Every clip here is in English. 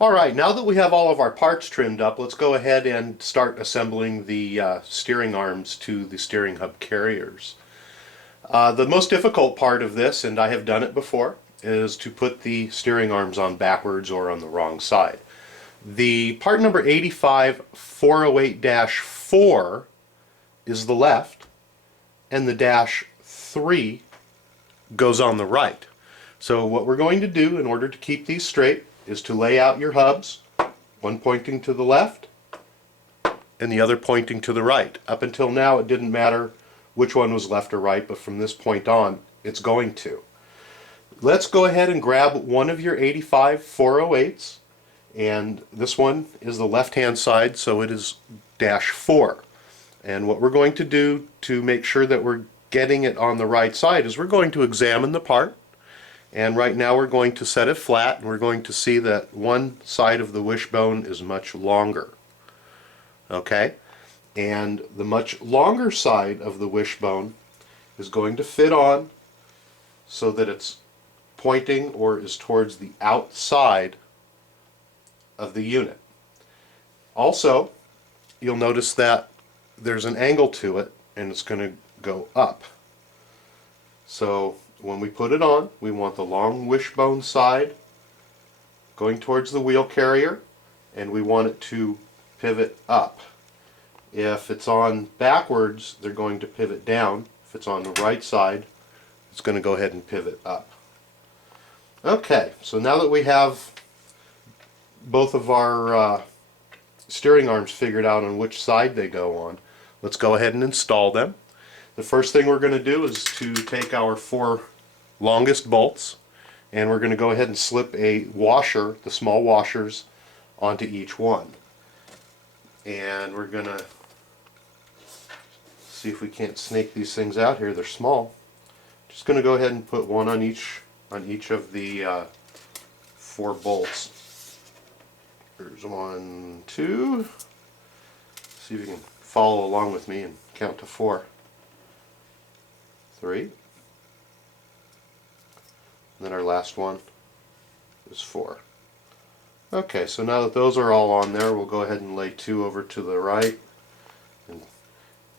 Alright, now that we have all of our parts trimmed up, let's go ahead and start assembling the steering arms to the steering hub carriers. The most difficult part of this, and I have done it before, is to put the steering arms on backwards or on the wrong side. The part number 85 408-4 is the left, and the dash 3 goes on the right. So what we're going to do in order to keep these straight is to lay out your hubs, one pointing to the left and the other pointing to the right. Up until now it didn't matter which one was left or right, but from this point on it's going to. Let's go ahead and grab one of your 85 408s, and this one is the left hand side, so it is dash 4. And what we're going to do to make sure that we're getting it on the right side is we're going to examine the part. And right now we're going to set it flat, and we're going to see that one side of the wishbone is much longer. Okay? And the much longer side of the wishbone is going to fit on so that it's pointing or is towards the outside of the unit. Also, you'll notice that there's an angle to it, and it's going to go up. So when we put it on, we want the long wishbone side going towards the wheel carrier, and we want it to pivot up. If it's on backwards, they're going to pivot down. If it's on the right side, it's going to go ahead and pivot up. Okay, so now that we have both of our steering arms figured out on which side they go on, let's go ahead and install them. The first thing we're going to do is to take our 4 longest bolts, and we're going to go ahead and slip a washer, the small washers, onto each one. And we're going to see if we can't snake these things out here. They're small. Just going to go ahead and put one on each of the 4 bolts. There's 1, 2. See if you can follow along with me and count to 4. 3, and then our last one is 4. Okay, so now that those are all on there, we'll go ahead and lay 2 over to the right and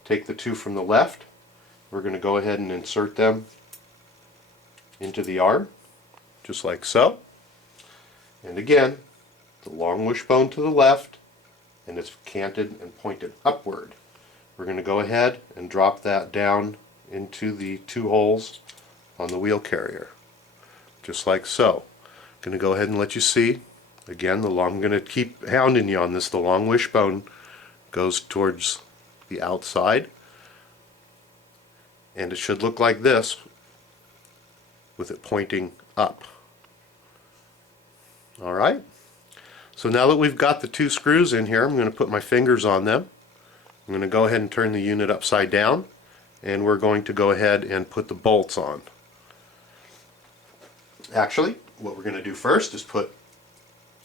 take the 2 from the left. We're going to go ahead and insert them into the arm, just like so. And again, the long wishbone to the left, and it's canted and pointed upward. We're going to go ahead and drop that down into the 2 holes on the wheel carrier, just like so. I'm going to go ahead and let you see. Again, I'm going to keep hounding you on this. The long wishbone goes towards the outside, and it should look like this with it pointing up. Alright, so now that we've got the 2 screws in here, I'm going to put my fingers on them. I'm going to go ahead and turn the unit upside down, and we're going to go ahead and put the bolts on. Actually, what we're going to do first is put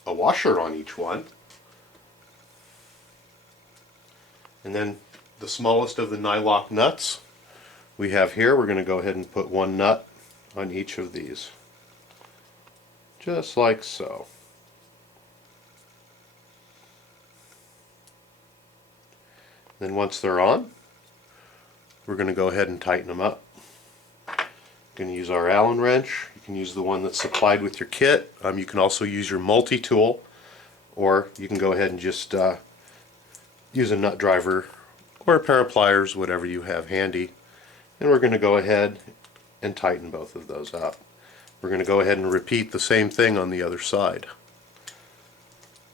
a washer on each one, and then the smallest of the nylock nuts we have here, we're going to go ahead and put 1 nut on each of these, just like so. Then once they're on, we're going to go ahead and tighten them up. We're going to use our Allen wrench. You can use the one that's supplied with your kit. You can also use your multi-tool, or you can go ahead and just use a nut driver or a pair of pliers, whatever you have handy. And we're going to go ahead and tighten both of those up. We're going to go ahead and repeat the same thing on the other side.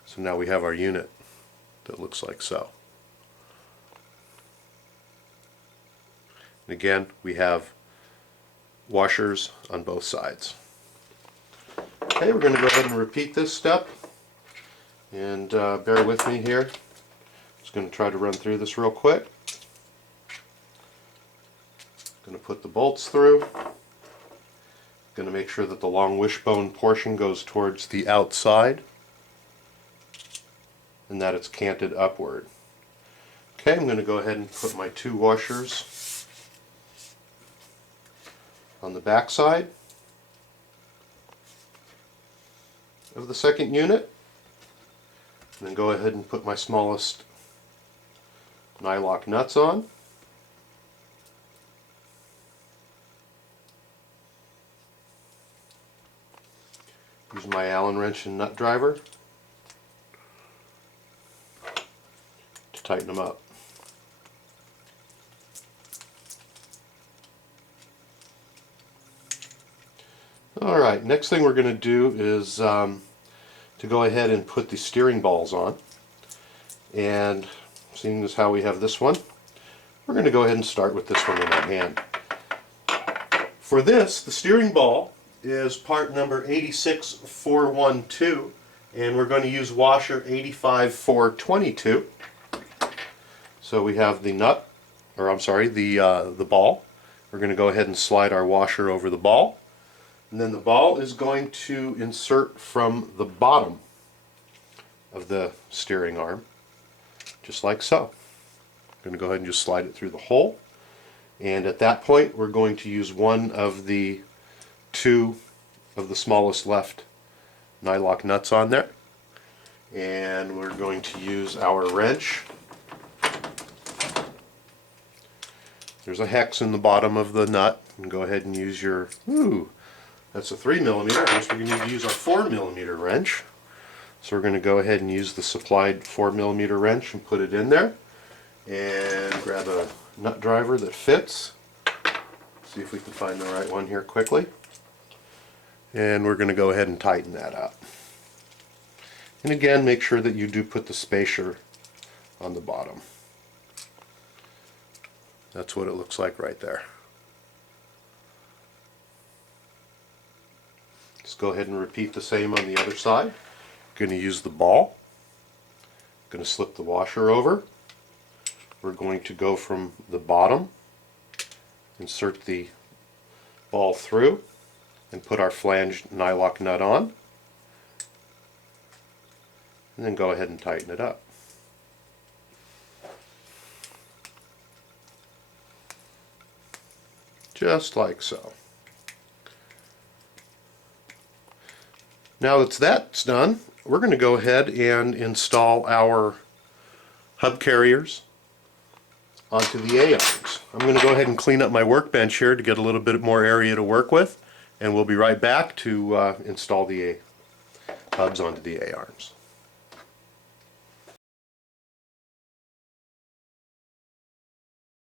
So now we have our unit that looks like so. And again, we have washers on both sides. Okay, we're going to go ahead and repeat this step, and bear with me here. Just going to try to run through this real quick. Going to put the bolts through. Going to make sure that the long wishbone portion goes towards the outside and that it's canted upward. Okay, I'm going to go ahead and put my 2 washers on the back side of the second unit. And then go ahead and put my smallest nylock nuts on. Use my Allen wrench and nut driver to tighten them up. Alright, next thing we're going to do is to go ahead and put the steering balls on. And seeing as how we have this one, we're going to go ahead and start with this one in our hand. For this, the steering ball is part number 86412, and we're going to use washer 85422. So we have the nut, or I'm sorry, the ball. We're going to go ahead and slide our washer over the ball. And then the ball is going to insert from the bottom of the steering arm, just like so. I'm going to go ahead and just slide it through the hole. And at that point, we're going to use one of the two of the smallest left nylock nuts on there. And we're going to use our wrench. There's a hex in the bottom of the nut. And go ahead and use your, that's a 3mm. I guess we're going to need to use our 4mm wrench. So we're going to go ahead and use the supplied 4mm wrench and put it in there. And grab a nut driver that fits. See if we can find the right one here quickly. And we're going to go ahead and tighten that up. And again, make sure that you do put the spacer on the bottom. That's what it looks like right there. Just go ahead and repeat the same on the other side. Going to use the ball. Going to slip the washer over. We're going to go from the bottom, insert the ball through, and put our flanged nylock nut on. And then go ahead and tighten it up. Just like so. Now that that's done, we're going to go ahead and install our hub carriers onto the A-arms. I'm going to go ahead and clean up my workbench here to get a little bit more area to work with, and we'll be right back to install the hubs onto the A-arms.